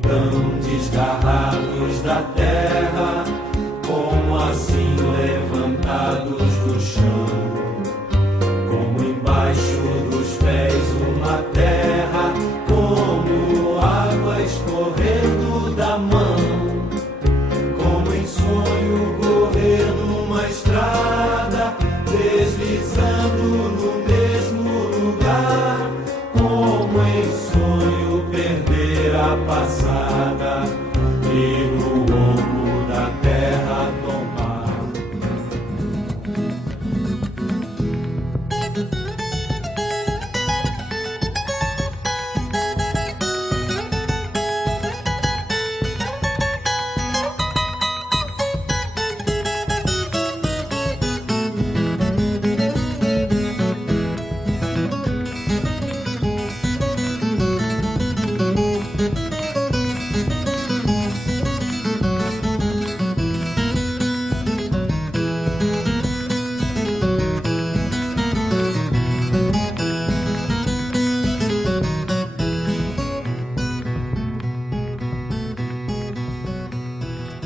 então desgarrados da terra, como assim levantados do chão, como embaixo dos pés uma terra, como água escorrendo da mão, como em sonho correr numa estrada, deslizando no mesmo lugar, como em sonho perder a passada e no ronco da terra tombar.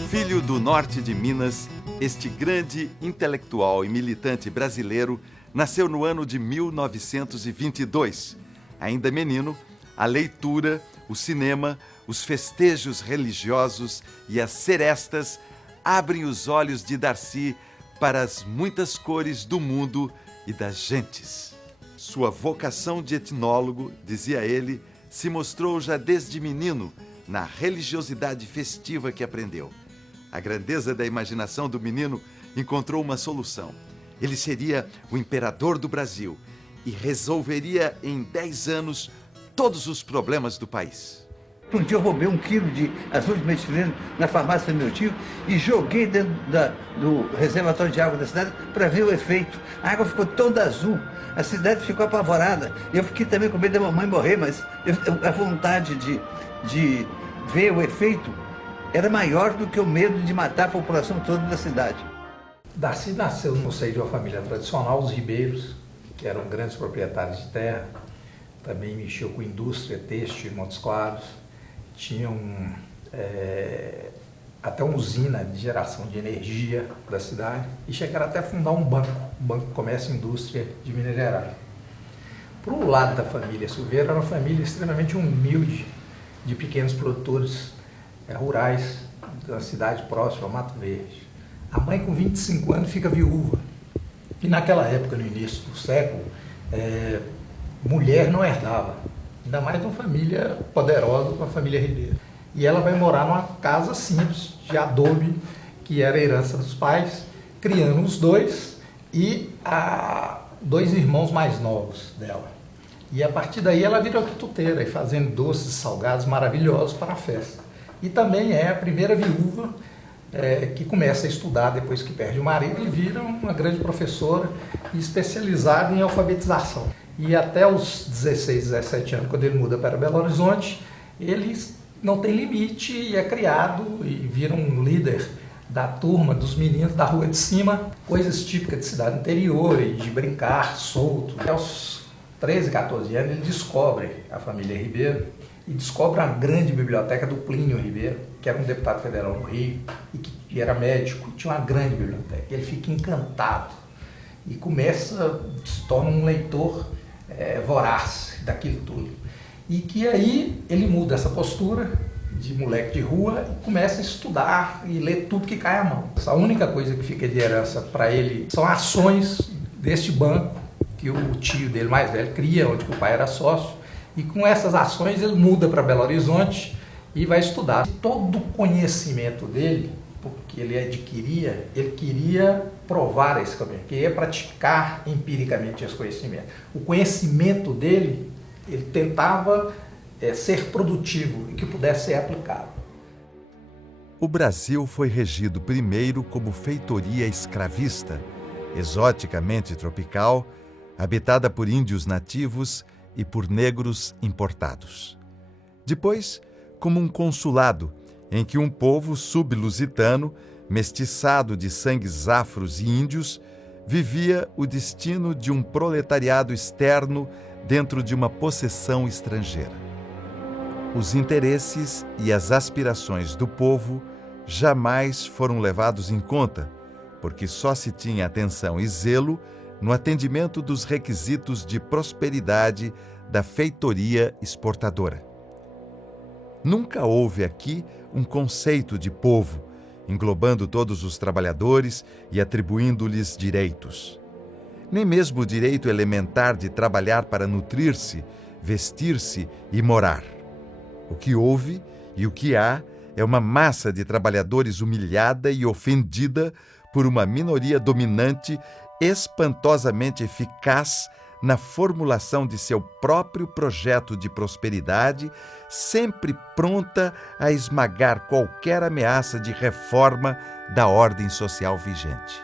Filho do norte de Minas, este grande intelectual e militante brasileiro nasceu no ano de 1922. Ainda menino, a leitura, o cinema, os festejos religiosos e as serestas abrem os olhos de Darcy para as muitas cores do mundo e das gentes. Sua vocação de etnólogo, dizia ele, se mostrou já desde menino na religiosidade festiva que aprendeu. A grandeza da imaginação do menino encontrou uma solução. Ele seria o imperador do Brasil e resolveria em 10 anos todos os problemas do país. Um dia eu roubei 1 quilo de azul de metileno na farmácia do meu tio e joguei dentro do reservatório de água da cidade para ver o efeito. A água ficou toda azul, a cidade ficou apavorada. Eu fiquei também com medo da mamãe morrer, mas a vontade de ver o efeito era maior do que o medo de matar a população toda da cidade. Darcy nasceu no seio de uma família tradicional, os Ribeiros, que eram grandes proprietários de terra. Também mexeu com indústria têxtil em Montes Claros. Tinham até uma usina de geração de energia da cidade e chegaram até a fundar um banco, o Banco Comércio e Indústria de Minas Gerais. Por um lado da família Silveira, era uma família extremamente humilde, de pequenos produtores rurais da cidade próxima, Mato Verde. A mãe, com 25 anos, fica viúva. E naquela época, no início do século, mulher não herdava, ainda mais de uma família poderosa, uma família ribeira. E ela vai morar numa casa simples, de adobe, que era a herança dos pais, criando os dois e 2 irmãos mais novos dela. E a partir daí ela vira quituteira e fazendo doces e salgados maravilhosos para a festa. E também é a primeira viúva que começa a estudar depois que perde o marido e vira uma grande professora especializada em alfabetização. E até os 16, 17 anos, quando ele muda para Belo Horizonte, ele não tem limite e é criado e vira um líder da turma dos meninos da rua de cima, coisas típicas de cidade interior e de brincar solto. Aos 13, 14 anos ele descobre a família Ribeiro e descobre a grande biblioteca do Plínio Ribeiro, que era um deputado federal no Rio e que era médico, tinha uma grande biblioteca. Ele fica encantado e se torna um leitor voraz daquilo tudo. E que aí ele muda essa postura de moleque de rua e começa a estudar e ler tudo que cai à mão. A única coisa que fica de herança para ele são ações deste banco que o tio dele mais velho cria, onde o pai era sócio. E com essas ações ele muda para Belo Horizonte e vai estudar. Todo o conhecimento dele, porque ele queria provar esse caminho, queria praticar empiricamente esse conhecimento. O conhecimento dele, ele tentava ser produtivo e que pudesse ser aplicado. O Brasil foi regido primeiro como feitoria escravista, exoticamente tropical, habitada por índios nativos e por negros importados. Depois, como um consulado, em que um povo sub-lusitano, mestiçado de sangues afros e índios, vivia o destino de um proletariado externo dentro de uma possessão estrangeira. os interesses e as aspirações do povo jamais foram levados em conta, porque só se tinha atenção e zelo no atendimento dos requisitos de prosperidade da feitoria exportadora. Nunca houve aqui um conceito de povo, englobando todos os trabalhadores e atribuindo-lhes direitos. Nem mesmo o direito elementar de trabalhar para nutrir-se, vestir-se e morar. O que houve e o que há é uma massa de trabalhadores humilhada e ofendida por uma minoria dominante espantosamente eficaz na formulação de seu próprio projeto de prosperidade, sempre pronta a esmagar qualquer ameaça de reforma da ordem social vigente.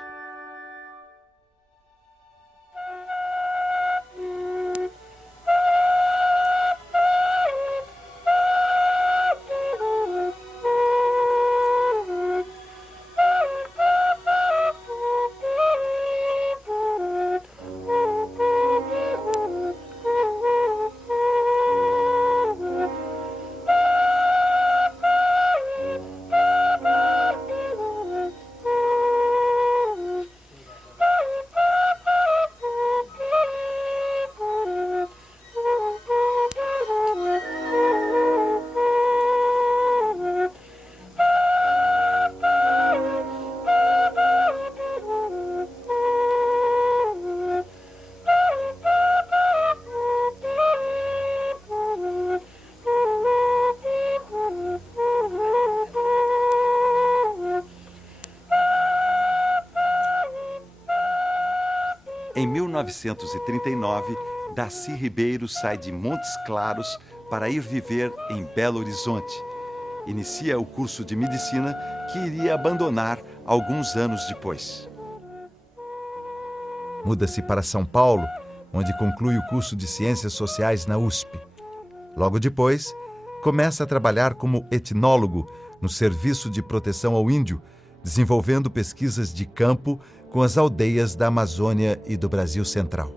Em 1939, Darcy Ribeiro sai de Montes Claros para ir viver em Belo Horizonte. Inicia o curso de medicina que iria abandonar alguns anos depois. Muda-se para São Paulo, onde conclui o curso de Ciências Sociais na USP. Logo depois, começa a trabalhar como etnólogo no Serviço de Proteção ao Índio, desenvolvendo pesquisas de campo com as aldeias da Amazônia e do Brasil Central.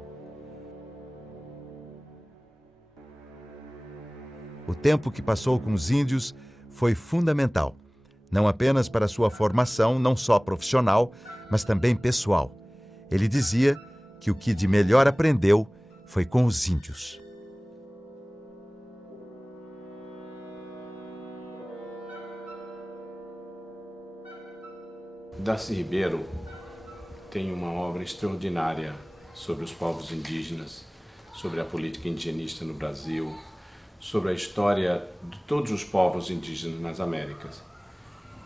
O tempo que passou com os índios foi fundamental, não apenas para sua formação, não só profissional, mas também pessoal. Ele dizia que o que de melhor aprendeu foi com os índios. Darcy Ribeiro tem uma obra extraordinária sobre os povos indígenas, sobre a política indigenista no Brasil, sobre a história de todos os povos indígenas nas Américas.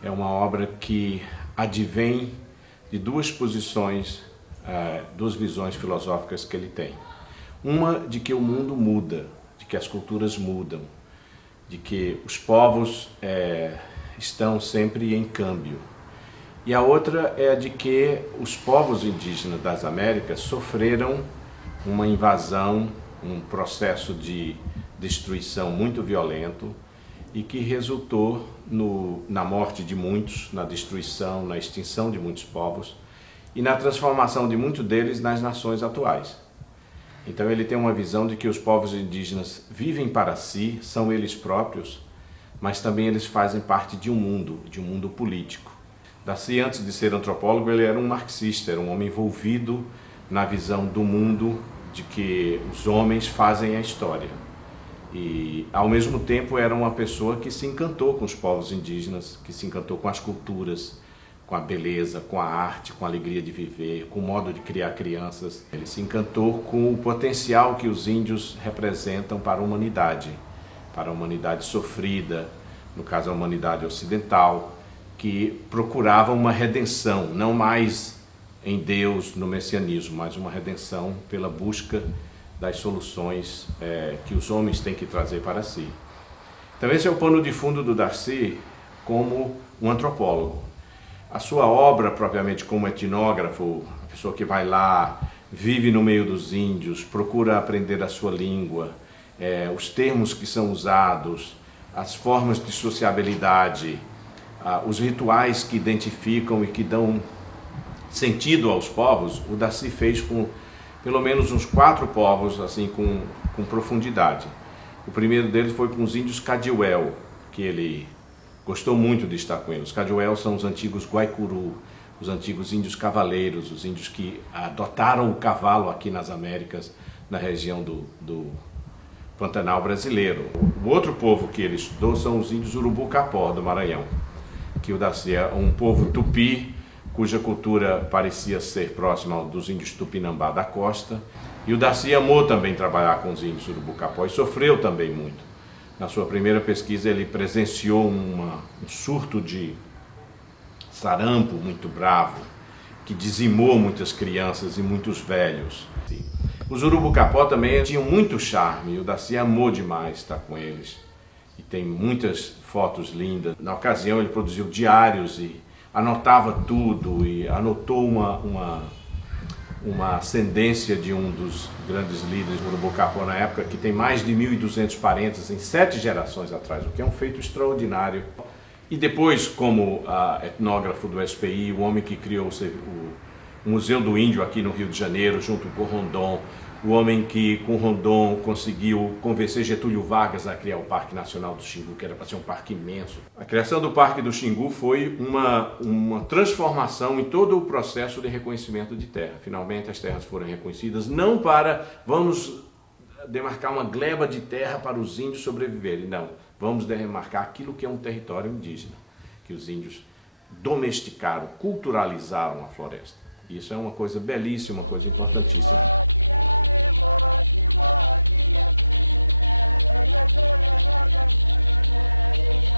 É uma obra que advém de duas posições, duas visões filosóficas que ele tem. Uma de que o mundo muda, de que as culturas mudam, de que os povos estão sempre em câmbio. E a outra é a de que os povos indígenas das Américas sofreram uma invasão, um processo de destruição muito violento e que resultou na morte de muitos, na destruição, na extinção de muitos povos e na transformação de muitos deles nas nações atuais. Então ele tem uma visão de que os povos indígenas vivem para si, são eles próprios, mas também eles fazem parte de um mundo político. Darcy, antes de ser antropólogo, ele era um marxista, era um homem envolvido na visão do mundo de que os homens fazem a história. E, ao mesmo tempo, era uma pessoa que se encantou com os povos indígenas, que se encantou com as culturas, com a beleza, com a arte, com a alegria de viver, com o modo de criar crianças. Ele se encantou com o potencial que os índios representam para a humanidade sofrida, no caso a humanidade ocidental, que procurava uma redenção, não mais em Deus, no messianismo, mas uma redenção pela busca das soluções que os homens têm que trazer para si. Então esse é o pano de fundo do Darcy como um antropólogo. A sua obra, propriamente como etnógrafo, a pessoa que vai lá, vive no meio dos índios, procura aprender a sua língua, os termos que são usados, as formas de sociabilidade, os rituais que identificam e que dão sentido aos povos, o Darcy fez com pelo menos uns 4 povos assim com profundidade. O primeiro deles foi com os índios Cadiuel, que ele gostou muito de estar com eles. Os Cadiuel são os antigos Guaicuru, os antigos índios cavaleiros, os índios que adotaram o cavalo aqui nas Américas, na região do Pantanal brasileiro. O outro povo que ele estudou são os índios Urubu-Capó, do Maranhão, que o Darcy é um povo tupi, cuja cultura parecia ser próxima dos índios Tupinambá da costa. E o Darcy amou também trabalhar com os índios Urubu-Capó e sofreu também muito. Na sua primeira pesquisa ele presenciou um surto de sarampo muito bravo, que dizimou muitas crianças e muitos velhos. Os Urubu-Capó também tinham muito charme e o Darcy amou demais estar com eles. E tem muitas fotos lindas. Na ocasião ele produziu diários e anotava tudo e anotou uma ascendência de um dos grandes líderes do Urubu-Capó na época, que tem mais de 1.200 parentes em 7 gerações atrás, o que é um feito extraordinário. E depois, como etnógrafo do SPI, o homem que criou o Museu do Índio aqui no Rio de Janeiro, junto com Rondon, o homem que com Rondon conseguiu convencer Getúlio Vargas a criar o Parque Nacional do Xingu, que era para ser um parque imenso. A criação do Parque do Xingu foi uma transformação em todo o processo de reconhecimento de terra. Finalmente as terras foram reconhecidas, não para vamos demarcar uma gleba de terra para os índios sobreviverem, não. Vamos demarcar aquilo que é um território indígena, que os índios domesticaram, culturalizaram a floresta. Isso é uma coisa belíssima, uma coisa importantíssima.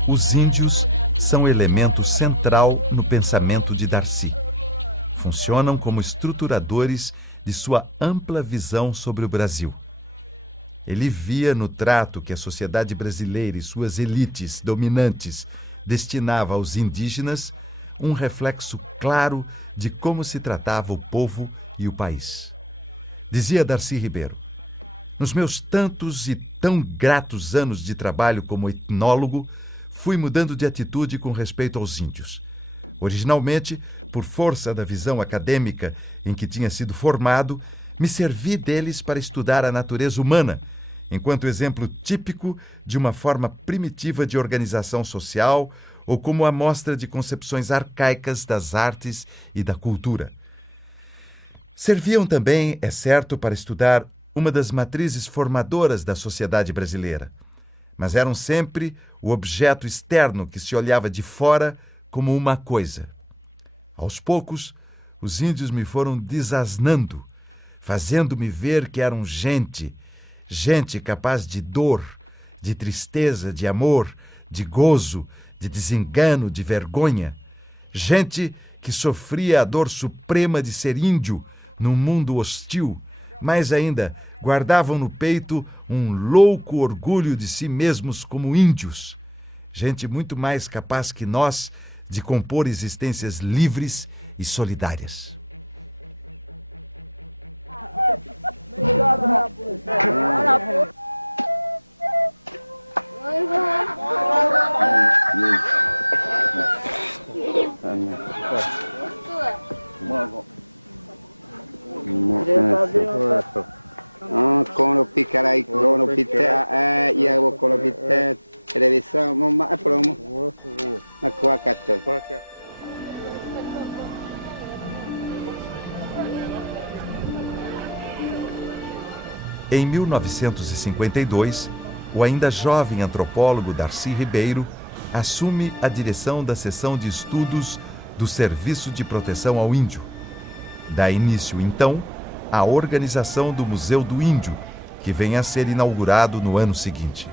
Os índios são elemento central no pensamento de Darcy. Funcionam como estruturadores de sua ampla visão sobre o Brasil. Ele via no trato que a sociedade brasileira e suas elites dominantes destinava aos indígenas um reflexo claro de como se tratava o povo e o país. Dizia Darcy Ribeiro: nos meus tantos e tão gratos anos de trabalho como etnólogo, fui mudando de atitude com respeito aos índios. Originalmente, por força da visão acadêmica em que tinha sido formado, me servi deles para estudar a natureza humana, enquanto exemplo típico de uma forma primitiva de organização social ou como amostra de concepções arcaicas das artes e da cultura. Serviam também, é certo, para estudar uma das matrizes formadoras da sociedade brasileira, mas eram sempre o objeto externo que se olhava de fora como uma coisa. Aos poucos, os índios me foram desasnando, fazendo-me ver que eram gente capaz de dor, de tristeza, de amor, de gozo, de desengano, de vergonha. Gente que sofria a dor suprema de ser índio num mundo hostil, mas ainda guardavam no peito um louco orgulho de si mesmos como índios. Gente muito mais capaz que nós de compor existências livres e solidárias. Kono pikarai kono pita ia wo kono pita televisão mama promo na kuakata. Em 1952, o ainda jovem antropólogo Darcy Ribeiro assume a direção da seção de estudos do Serviço de Proteção ao Índio. Dá início, então, à organização do Museu do Índio, que vem a ser inaugurado no ano seguinte.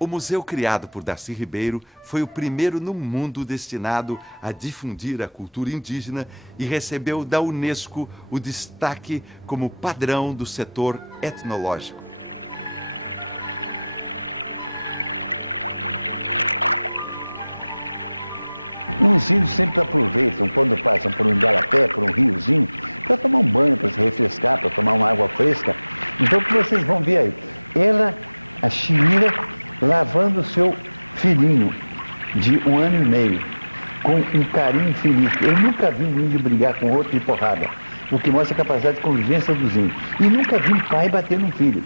O museu criado por Darcy Ribeiro foi o primeiro no mundo destinado a difundir a cultura indígena e recebeu da Unesco o destaque como padrão do setor etnológico. Os índios sempre aproveitam, quando passam por um igarapé, por um riozinho, para tomar um banho, para se refrescar, para tomar uma água fresca. Então, o que vocês vão ver aí? Ela, a Chiíra, lavando o seu filhinho de 1 ano e meio, com um carinho infinito. Eu nunca vi um índio brigar com outro de porrada. o que mostra a capacidade de convivência dos índios. E nunca vi um pai bater num filho.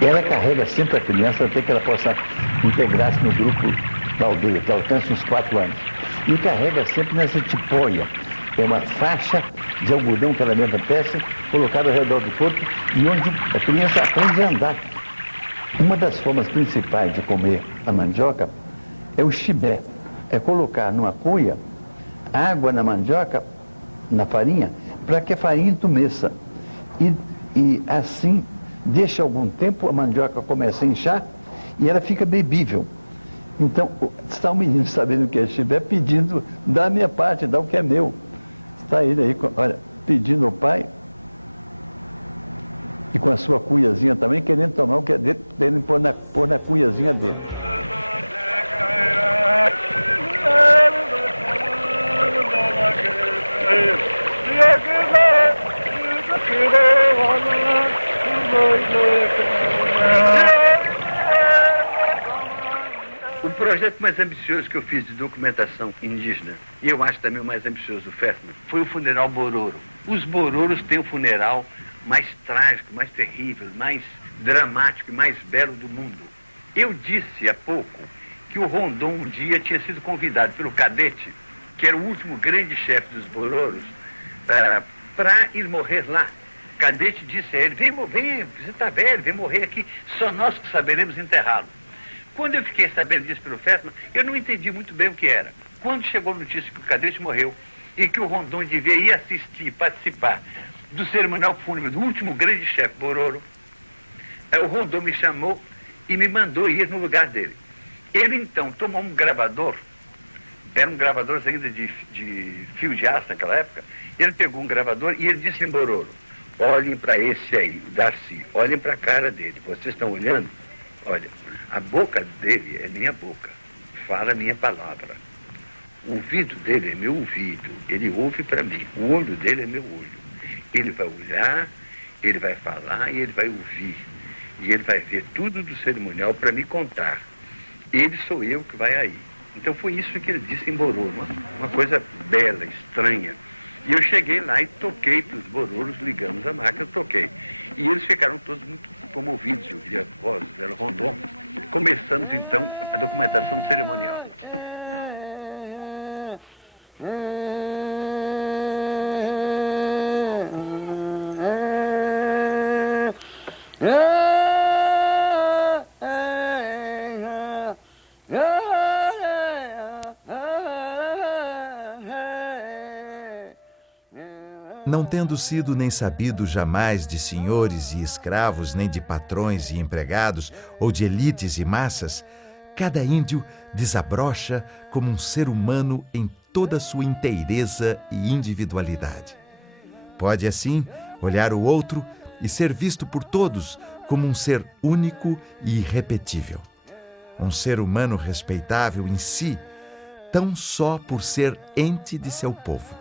Ela carrega sempre a criança até que ela possa integrar-se no grupo da aldeia, que alcance uns 4 anos. E carrega sempre nessa tipóia. É uma faixa de algodão que ela mesma tece, colocada ao redor do corpo, e onde a criança aprende a andar. Uma das formas principais de comer a mandioca é o chibé. É colocar numa cuia água na mandioca, na farinha, para que a farinha entumeça. E assim, deixa algum tempo, a mandioca começa a inchar e ela fica bebível. Então, está o menino sabendo o que é chibé, pedindo, dá a minha parte, dá o que é meu. Está ele aí, olha, pedindo ao pai, e com a sua cuiazinha também, querendo tomar o que é dele, querendo pôr na cuiazinha dele. O projeto mais ambicioso que eu fiz de documentação indígena, e eu acho também o mais ambicioso do FESMA, foi o funeral Bororo. Os Bororos têm o funeral mais trágico, mais terrível, mais dramático e mais belo do mundo. Eu disse há pouco que o Rondon um dia tinha sido convidado pelo Cadete, que era o último grande chefe dos Bororos, para ir morrer lá. Cadete disse a ele, vem, você está velho, vem morrer aqui, só nós que saberemos enterrá-lo. Quando eu fiquei sabendo disso pelo FESMA, eu não entendi muito bem o que era. Quando chegou a notícia que o Cadete morreu e que o Rondon devia ir assistir, participar do cerimonial fúnebre do último grande chefe Bororo, o Rondon me chamou e me mandou ir no lugar dele. Ele então tomou um gravador, eram gravadores ainda de fio de aço naquela época, ele pegou um gravador e ele disse em Bororo, olhem para esse aí, Darcy, olhem para a cara dele, vocês estão olhando? Olha, a boca dele é minha boca, fala a minha palavra. O ouvido dele é meu ouvido, ele ouve para mim. O olho dele é meu olho. Ele vai olhar, ele vai falar e ele vai ouvir. E ele vai ver tudo do cerimonial para me contar. Ele sou eu que vai aí. Então foi isso que ele disse em Bororo, uma coisa bela, estranha. E eu cheguei lá e toquei para os Bororos, ligamos a máquina, toquei. E eles ficaram todos muito comovidos, eu vi a voz dela, Rondon. Começamos então a documentação cerimonial. Não tendo sido nem sabido jamais de senhores e escravos, nem de patrões e empregados, ou de elites e massas, cada índio desabrocha como um ser humano em toda a sua inteireza e individualidade. Pode, assim, olhar o outro e ser visto por todos como um ser único e irrepetível. Um ser humano respeitável em si, tão só por ser ente de seu povo.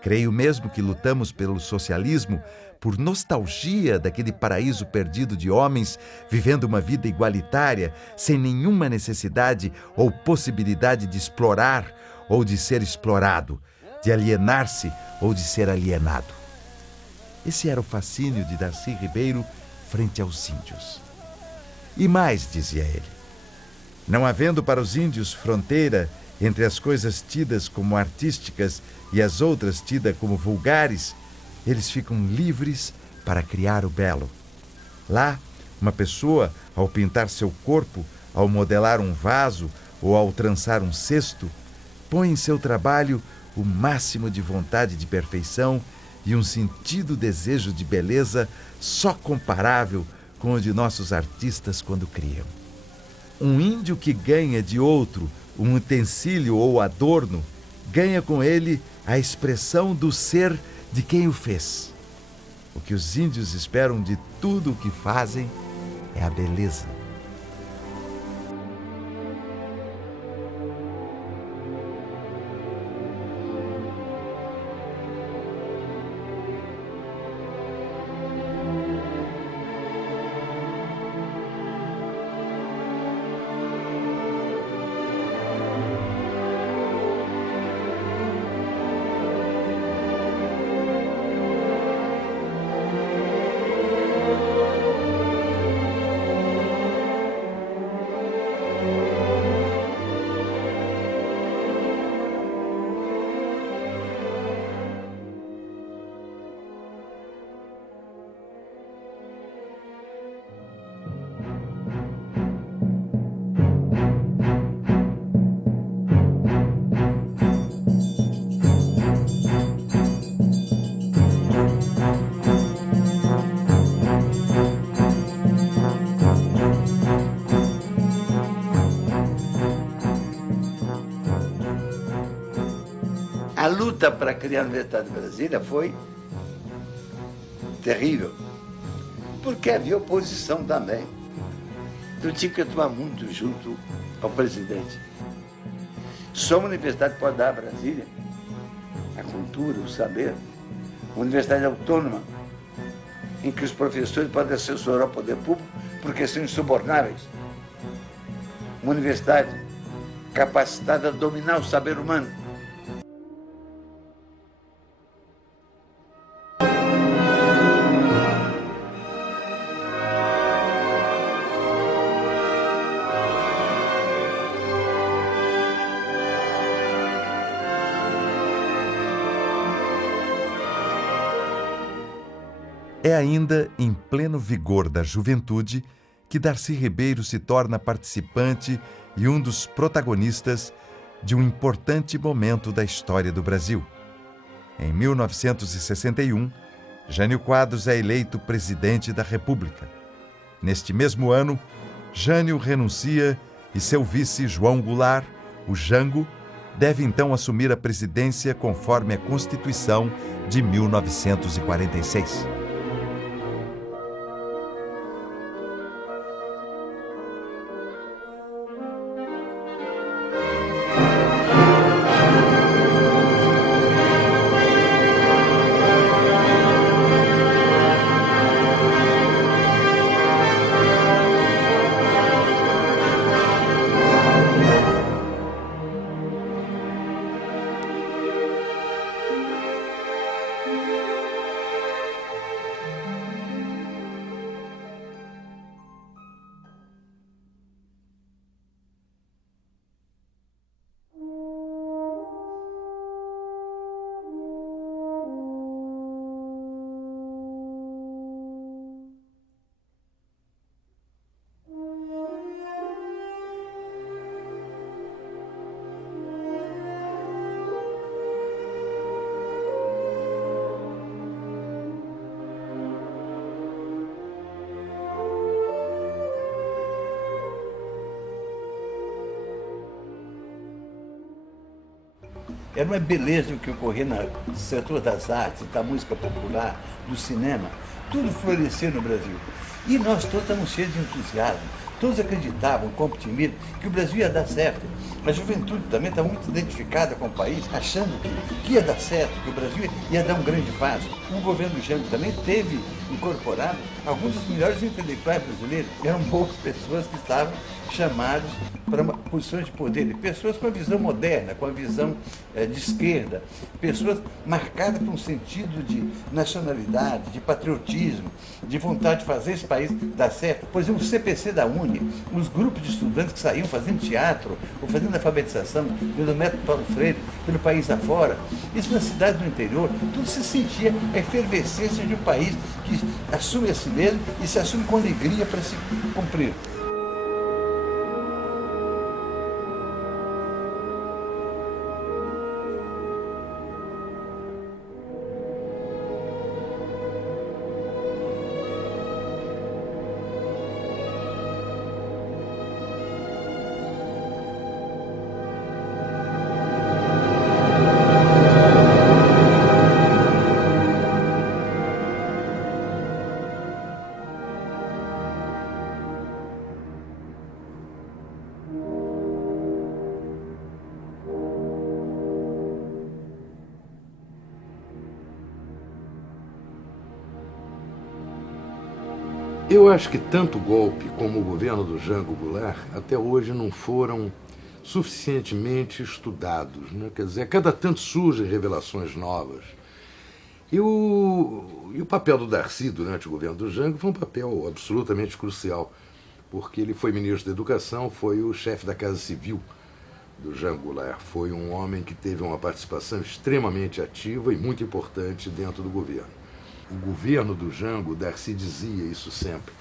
Creio mesmo que lutamos pelo socialismo por nostalgia daquele paraíso perdido de homens vivendo uma vida igualitária, sem nenhuma necessidade ou possibilidade de explorar ou de ser explorado, de alienar-se ou de ser alienado. Esse era o fascínio de Darcy Ribeiro frente aos índios. E mais, dizia ele, não havendo para os índios fronteira entre as coisas tidas como artísticas e as outras tidas como vulgares, eles ficam livres para criar o belo. Lá, uma pessoa, ao pintar seu corpo, ao modelar um vaso ou ao trançar um cesto, põe em seu trabalho o máximo de vontade de perfeição e um sentido desejo de beleza só comparável com o de nossos artistas quando criam. Um índio que ganha de outro um utensílio ou adorno, ganha com ele a expressão do ser de quem o fez. O que os índios esperam de tudo o que fazem é a beleza. luta para criar a Universidade de Brasília foi terrível, porque havia oposição também. Então tinha que atuar muito junto ao presidente. Só uma universidade pode dar a Brasília a cultura, o saber. Uma universidade autônoma, em que os professores podem assessorar o poder público porque são insubornáveis. Uma universidade capacitada a dominar o saber humano. É ainda em pleno vigor da juventude que Darcy Ribeiro se torna participante e um dos protagonistas de um importante momento da história do Brasil. Em 1961, Jânio Quadros é eleito presidente da República. Neste mesmo ano, Jânio renuncia e seu vice João Goulart, o Jango, deve então assumir a presidência conforme a Constituição de 1946. Era uma beleza o que ocorria no setor das artes, da música popular, do cinema. Tudo floresceu no Brasil. E nós todos estávamos cheios de entusiasmo. Todos acreditavam com otimismo que o Brasil ia dar certo. A juventude também estava muito identificada com o país, achando que ia dar certo, que o Brasil ia dar um grande passo. O governo Jango também teve incorporado alguns dos melhores intelectuais brasileiros. Eram poucas pessoas que estavam chamados para posições de poder, pessoas com a visão moderna, com a visão de esquerda, pessoas marcadas por um sentido de nacionalidade, de patriotismo, de vontade de fazer esse país dar certo. Por exemplo, o CPC da UNE, os grupos de estudantes que saíam fazendo teatro ou fazendo alfabetização pelo método Paulo Freire, pelo país afora, isso na cidade do interior, tudo se sentia a efervescência de um país que assume a si mesmo e se assume com alegria para se cumprir. Eu acho que tanto o golpe como o governo do Jango Goulart até hoje não foram suficientemente estudados, né? Quer dizer, a cada tanto surgem revelações novas. E o papel do Darcy durante o governo do Jango foi um papel absolutamente crucial, porque ele foi ministro da Educação, foi o chefe da Casa Civil do Jango Goulart, foi um homem que teve uma participação extremamente ativa e muito importante dentro do governo. O governo do Jango, Darcy dizia isso sempre,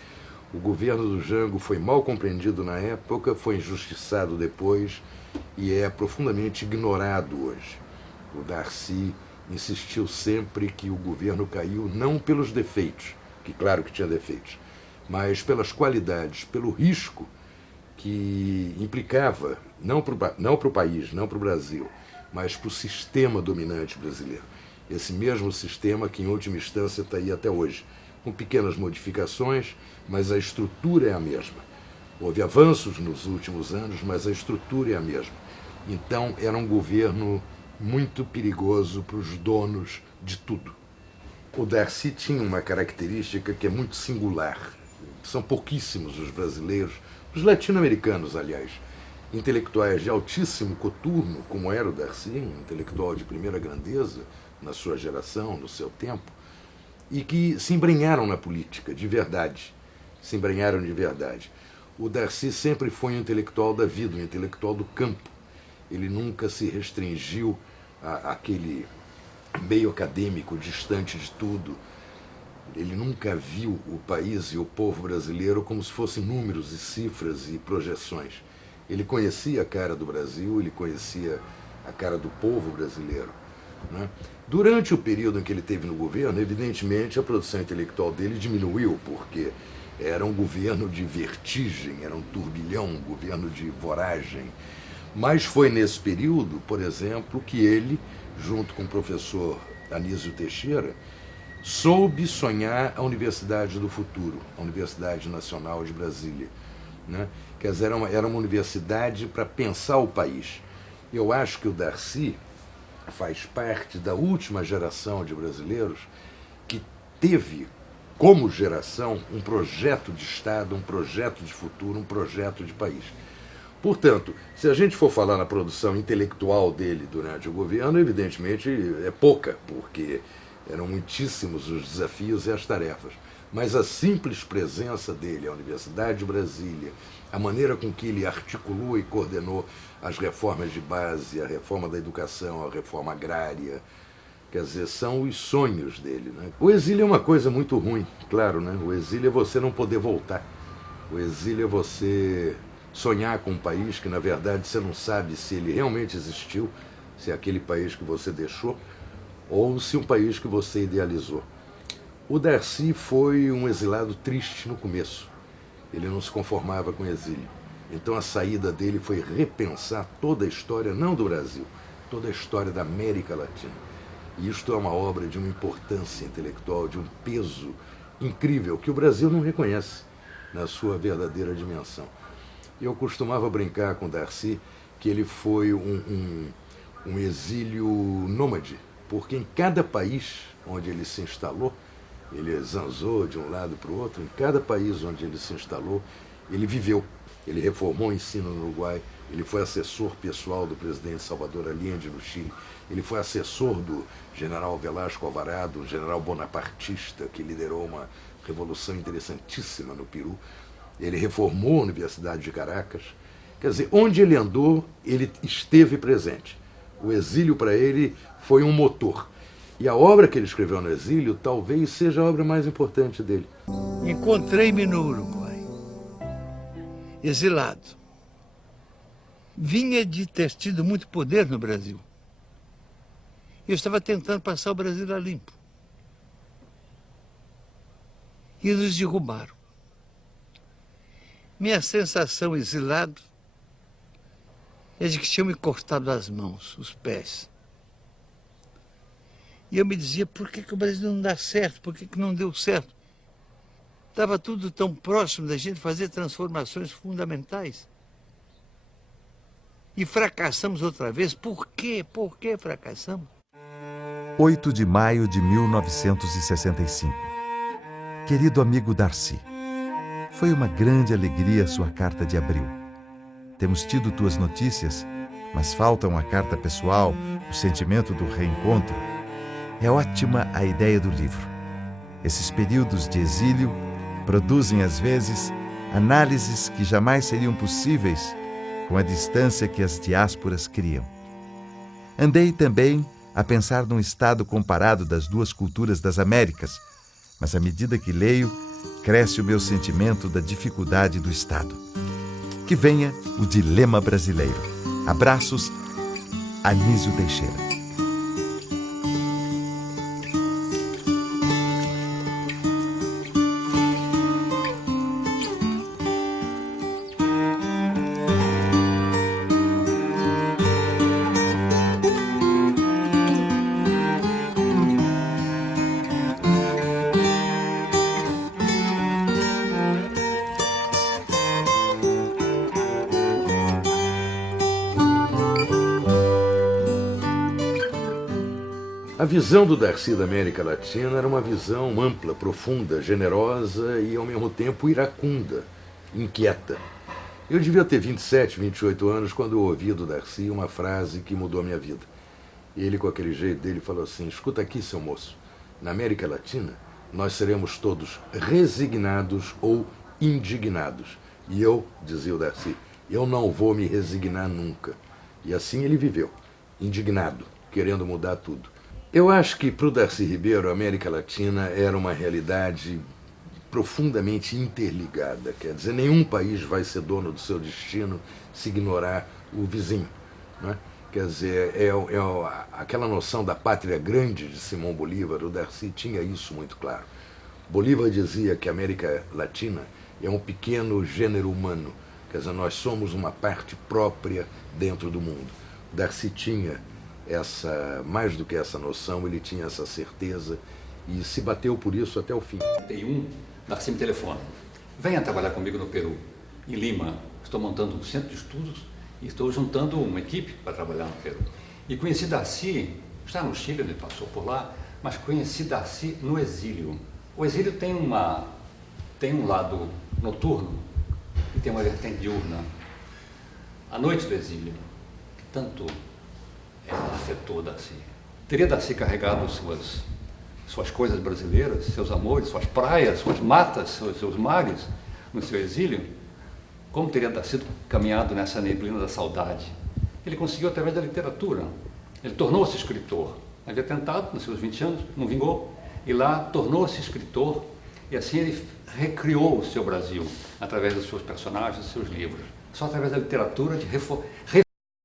o governo do Jango foi mal compreendido na época, foi injustiçado depois e é profundamente ignorado hoje. O Darcy insistiu sempre que o governo caiu não pelos defeitos, que claro que tinha defeitos, mas pelas qualidades, pelo risco que implicava, não para o país, não para o Brasil, mas para o sistema dominante brasileiro. Esse mesmo sistema que, em última instância, está aí até hoje, com pequenas modificações, mas a estrutura é a mesma. Houve avanços nos últimos anos, mas a estrutura é a mesma. Então, era um governo muito perigoso para os donos de tudo. O Darcy tinha uma característica que é muito singular. São pouquíssimos os brasileiros, os latino-americanos, aliás, intelectuais de altíssimo coturno, como era o Darcy, um intelectual de primeira grandeza na sua geração, no seu tempo, e que se embrenharam na política, de verdade. Se embrenharam de verdade. O Darcy sempre foi um intelectual da vida, um intelectual do campo. Ele nunca se restringiu àquele meio acadêmico, distante de tudo. Ele nunca viu o país e o povo brasileiro como se fossem números e cifras e projeções. Ele conhecia a cara do Brasil, ele conhecia a cara do povo brasileiro, né? Durante o período em que ele esteve no governo, evidentemente a produção intelectual dele diminuiu, porque era um governo de vertigem, era um turbilhão, um governo de voragem. Mas foi nesse período, por exemplo, que ele, junto com o professor Anísio Teixeira, soube sonhar a Universidade do Futuro, a Universidade Nacional de Brasília, né? Quer dizer, era uma universidade para pensar o país. Eu acho que o Darcy faz parte da última geração de brasileiros que teve como geração um projeto de Estado, um projeto de futuro, um projeto de país. Portanto, se a gente for falar na produção intelectual dele durante o governo, evidentemente é pouca, porque eram muitíssimos os desafios e as tarefas. Mas a simples presença dele à Universidade de Brasília, a maneira com que ele articulou e coordenou as reformas de base, a reforma da educação, a reforma agrária, quer dizer, são os sonhos dele, né? O exílio é uma coisa muito ruim, claro, né? O exílio é você não poder voltar. O exílio é você sonhar com um país que, na verdade, você não sabe se ele realmente existiu, se é aquele país que você deixou, ou se um país que você idealizou. O Darcy foi um exilado triste no começo. Ele não se conformava com o exílio. Então a saída dele foi repensar toda a história, não do Brasil, toda a história da América Latina. E isto é uma obra de uma importância intelectual, de um peso incrível, que o Brasil não reconhece na sua verdadeira dimensão. Eu costumava brincar com o Darcy que ele foi um exílio nômade, porque em cada país onde ele se instalou, ele zanzou de um lado para o outro, em cada país onde ele se instalou, ele viveu. Ele reformou o ensino no Uruguai, ele foi assessor pessoal do presidente Salvador Allende no Chile, ele foi assessor do general Velasco Alvarado, um general bonapartista que liderou uma revolução interessantíssima no Peru. Ele reformou a Universidade de Caracas. Quer dizer, onde ele andou, ele esteve presente. O exílio para ele foi um motor. E a obra que ele escreveu no exílio talvez seja a obra mais importante dele. Encontrei-me no Uruguai, exilado. Vinha de ter tido muito poder no Brasil. Eu estava tentando passar o Brasil a limpo. E nos derrubaram. Minha sensação exilado é de que tinham me cortado as mãos, os pés. E eu me dizia, por que o Brasil não dá certo? Por que não deu certo? Estava tudo tão próximo da gente fazer transformações fundamentais. E fracassamos outra vez. Por quê? Por que fracassamos? 8 de maio de 1965. Querido amigo Darcy, foi uma grande alegria sua carta de abril. Temos tido tuas notícias, mas faltam a carta pessoal, o sentimento do reencontro. É ótima a ideia do livro. Esses períodos de exílio produzem, às vezes, análises que jamais seriam possíveis com a distância que as diásporas criam. Andei também a pensar num estado comparado das duas culturas das Américas, mas à medida que leio, cresce o meu sentimento da dificuldade do Estado. Que venha o dilema brasileiro. Abraços, Anísio Teixeira. visão do Darcy da América Latina era uma visão ampla, profunda, generosa e, ao mesmo tempo, iracunda, inquieta. Eu devia ter 27, 28 anos quando eu ouvi do Darcy uma frase que mudou a minha vida. Ele, com aquele jeito dele, falou assim: escuta aqui, seu moço, na América Latina nós seremos todos resignados ou indignados. E eu, dizia o Darcy, eu não vou me resignar nunca. E assim ele viveu, indignado, querendo mudar tudo. Eu acho que para o Darcy Ribeiro a América Latina era uma realidade profundamente interligada. Quer dizer, nenhum país vai ser dono do seu destino se ignorar o vizinho, não é? Quer dizer, aquela noção da pátria grande de Simão Bolívar, o Darcy tinha isso muito claro. Bolívar dizia que a América Latina é um pequeno gênero humano, quer dizer, nós somos uma parte própria dentro do mundo. O Darcy tinha mais do que essa noção, ele tinha essa certeza e se bateu por isso até o fim. Darcy me telefona: venha trabalhar comigo no Peru, em Lima. Estou montando um centro de estudos e estou juntando uma equipe para trabalhar no Peru. E conheci Darcy, está no Chile, ele passou por lá, mas conheci Darcy no exílio. O exílio tem um lado noturno e tem uma vertente diurna. A noite do exílio, que tanto afetou Darcy. Teria Darcy carregado suas coisas brasileiras, seus amores, suas praias, suas matas, seus mares no seu exílio? Como teria Darcy caminhado nessa neblina da saudade? Ele conseguiu através da literatura. Ele tornou-se escritor. Havia tentado nos seus 20 anos, não vingou, e lá tornou-se escritor, e assim ele recriou o seu Brasil através dos seus personagens, dos seus livros. Só através da literatura de